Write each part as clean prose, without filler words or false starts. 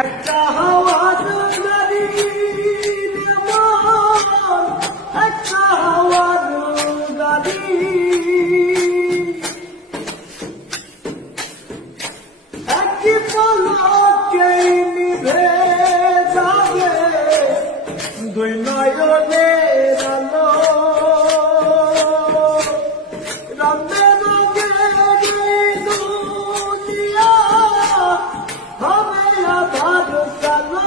একটা হাওয়ার গাড়ি একটা হাওয়ার গাড়ি একই পলকেই নিভে যাবে দুই নয়নের আলো রঙে রঙে দুনিয়া হবে আধার কালো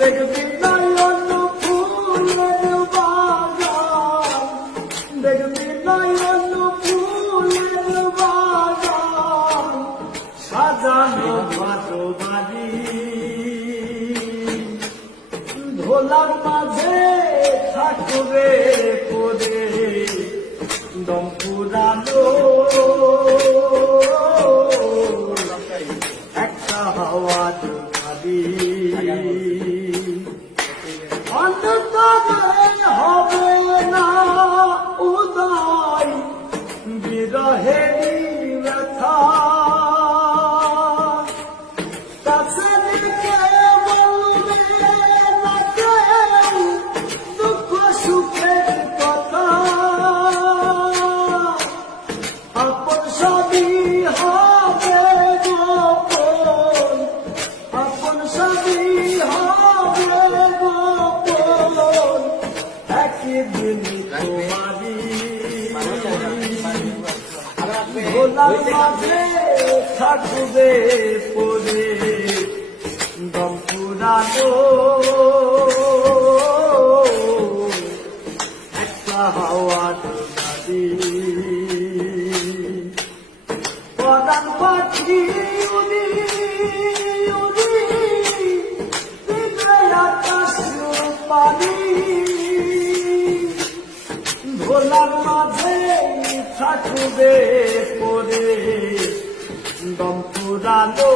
দেখবি নয়ন ফুলের বাগান দেখবি নয়ন ফুলের বাগান সাজানো ভালো বাড়ি ধোলার মাঝে ঠাকুরে পরে দম পুরানো একটা হাওয়ার গাড়ি অন্তরে হবে না উদয় বিরহেরই ব্যথা কাছে দিকে বলবে না কেউ দুঃখ সুখের কথা আপন সবই হবে গোপন আপন সবই হবে গোপন একদিন তোমারি ভোলার মাঝে থাকবে পরে দম পুরানো একটা হাওয়ার গাড়ি পদান পাখি উড়ি উড়ি দিবে আকাশ পানি ভোলার মাঝে থাকবে পরে দম পুরানো